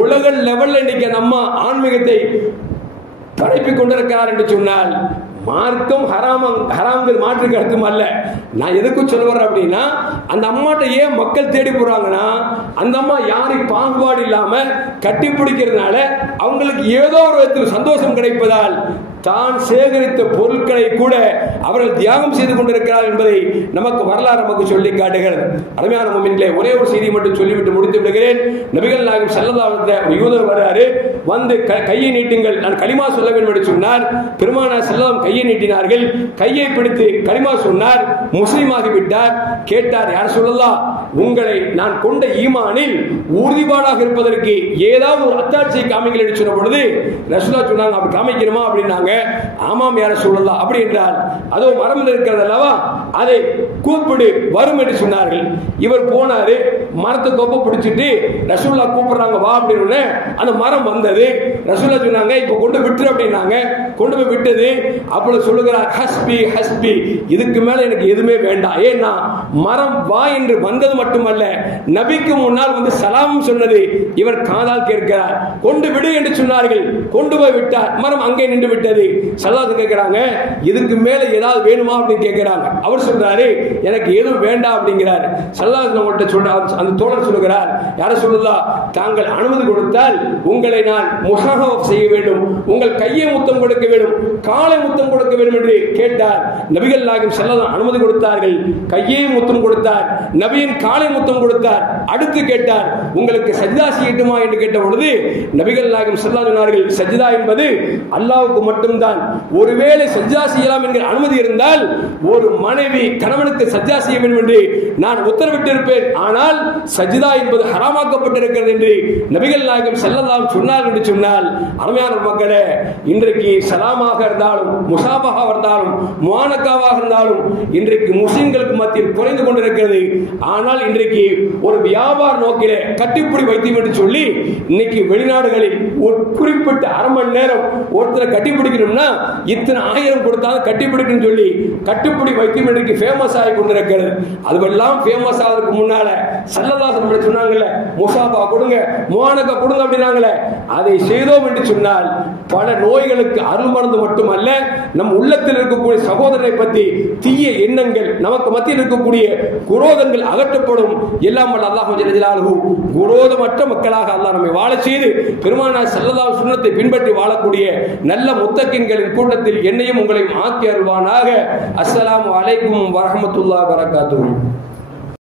உலக லெவல்ல இன்னைக்கு அந்த அம்மா ஆன்மீகத்தை படைப்பிக் கொண்டிருக்கிறார் என்று சொன்னால் மார்க்கம் ஹராம்கள் மாற்று கருத்தும் அல்ல. நான் எதுக்கு சொல்ல வர்றேன் அப்படின்னா, அந்த அம்மாட்ட ஏன் மக்கள் தேடி போறாங்கன்னா, அந்த அம்மா யாரையும் பாகுபாடு இல்லாம கட்டி பிடிக்கிறதுனால அவங்களுக்கு ஏதோ ஒரு விதத்தில் சந்தோஷம் கிடைப்பதால் தான் சேகரித்த பொருட்களை கூட அவர்கள் தியாகம் செய்து கொண்டிருக்கிறார் என்பதை நமக்கு வரலாறு நமக்கு சொல்லி காட்டுகிறது. அருமையான முஃமின்களே, ஒரே ஒரு செய்தி மட்டும் சொல்லிவிட்டு முடித்து விடுகிறேன். நபிகள் நாயகம் ஸல்லல்லாஹு அலைஹி வஸல்லம் யூதர் வராரு, வந்து கையை நீட்டுங்கள், நான் கலிமா சொல்ல வேண்டும் என்று சொன்னார். பெருமானார் ஸல்லல்லாஹு கையை நீட்டினார்கள். கையை பிடித்து கலிமா சொன்னார், முஸ்லிம் ஆகிவிட்டார். கேட்டார், யார் ஸல்லல்லாஹு, உங்களை நான் கொண்ட ஈமானில் உறுதிப்பாடாக இருப்பதற்கு ஏதாவது ஒரு அத்தாட்சியை காமிங்கள் என்று சொன்ன பொழுது ரசூலுல்லாஹ் சொன்னாங்க, அப்படி காமிக்கணுமா அப்படின்னாங்க. ஆமாம் யார சொல்லலாம் அப்படி என்றால், அதோ மரம் இருக்கிறது அல்லவா, அதை கூப்பிடு வரும் என்று சொன்னார்கள். இவர் போனாரு, மரத்தை தொப்ப பிடிச்சிட்டு ரசூலுல்லாஹ் கூப்பிடுறாங்க வா அப்படின்னு. அந்த மரம் வந்தது. ரசூலுல்லாஹ் சொன்னாங்க, இப்ப கொண்டு விட்டுரு அப்படின்னாங்க. கொண்டு போய் விட்டது. அப்பொழுது சொல்லுகிறார், ஹஸ்பி ஹஸ்பி, இதுக்கு மேல எனக்கு எதுவுமே வேண்டாம். ஏன்னா மரம் வா என்று வந்தது மட்டுமல்ல, நபிக்கு முன்னால் வந்து சலாம் சொன்னது இவர் காதால் கேட்கிறார். கொண்டு விடு என்று சொன்னார்கள். கொண்டு போய் விட்டார். மரம் அங்கே நின்று விட்டது. ஸல்லல்லாஹு கேட்கிறாங்க, இதுக்கு மேல ஏதாவது வேணுமா அப்படின்னு கேட்கிறாங்க. அவர் சொல்றாரு, எனக்கு எதுவும் வேண்டாம் அப்படிங்கிறார். ஸல்லல்லாஹு அவங்கள்ட்ட சொல்றார். அந்த தோழர் சொல்லுகிறார், யார சொல்லலாம், தாங்கள் அனுமதி கொடுத்தால் உங்களை நான் முஸாஹபா செய்ய வேண்டும், உங்கள் கையை முத்தம் கொடுக்க வேண்டும், காலை முத்தம் கொடுக்க வேண்டும் என்று கேட்டார். நபிகள் நாயகம் ஸல்லல்லாஹு அனுமதி கொடுத்தார்கள். கையை முத்தம் கொடுத்தார், நபியின் காலை முத்தம் கொடுத்தார். அடுத்து கேட்டார், உங்களுக்கு சஜ்தா செய்யட்டுமா என்று கேட்ட பொழுது நபிகள் நாயகம் ஸல்லல்லாஹு சொன்னார்கள், சஜ்தா என்பது அல்லாஹ்வுக்கு மட்டும்தான். ஒருவேளை சஜ்தா செய்யலாம் என்கிற அனுமதி இருந்தால் ஒரு மனைவி கணவனுக்கு சஜ்தா செய்ய வேண்டும் என்று நான் உத்தரவிட்டு இருப்பேன். ஆனால் சஜ்தா என்பது ஹராமாக்கப்பட்டிருக்கிறது என்று நபிகள் நாயகம் ஸல்லல்லாஹு சொன்னார் என்று சொன்னால், அருமையான மக்களே, இன்றைக்கு சலாமாக இருந்தாலும் முசாபஹாவாக இருந்தாலும் முஆனகாவாக இருந்தாலும் இன்றைக்கு முஸ்லிம்களுக்கு மத்தியில் குறைந்து கொண்டிருக்கிறது. ஆனால் இன்றைக்கு ஒரு வியாபார நோக்கிலே கட்டிப்பிடி வைத்தியம் என்று சொல்லி இன்னைக்கு வெளிநாடுகளில் ஒரு குறிப்பிட்ட அரை மணி நேரம் ஒருத்தரை கட்டிப்பிடிக்கணும்னா இத்தனை 1000 கொடுத்தாலும் கட்டிப்பிடிக்கணும்னு சொல்லி கட்டிப்பிடி வைத்தியம் இன்றைக்கு ஃபேமஸ் ஆகி கொண்டிருக்கிறது. அதுவெல்லாம் ஃபேமஸ் ஆகிறதுக்கு முன்னால ஸல்லல்லாஹு அலைஹி வஸல்லம் சொன்னாங்கல்ல, முசாபா கொடுங்க, முஆனகா கொடுங்க அப்படின்னாங்களே, அதை செய்தோம் என்று சொன்னால் பல நோய்களுக்கு அருள் மருந்து மட்டுமல்ல, நம் உள்ளத்தில் இருக்கக்கூடிய சகோதரனை பற்றி தீய எண்ணங்கள், நமக்கு மத்தியில் இருக்கக்கூடிய குரோதங்கள் அகற்றப்படும். எல்லாம் வல்ல அல்லாஹ் ஜல்ல ஜலாலுஹு குரோதமற்ற மக்களாக அல்லாஹ் நம்மை வாழ செய்து பெருமானார் ஸல்லல்லாஹு அலைஹி சுன்னத்தை பின்பற்றி வாழக்கூடிய நல்ல முத்தகின்களின் கூட்டத்தில் என்னையும் உங்களையும் ஆக்கி அருள்வானாக. அஸ்ஸலாமு அலைக்கும் வரஹ்மத்துல்லாஹி வபரகாத்துஹு.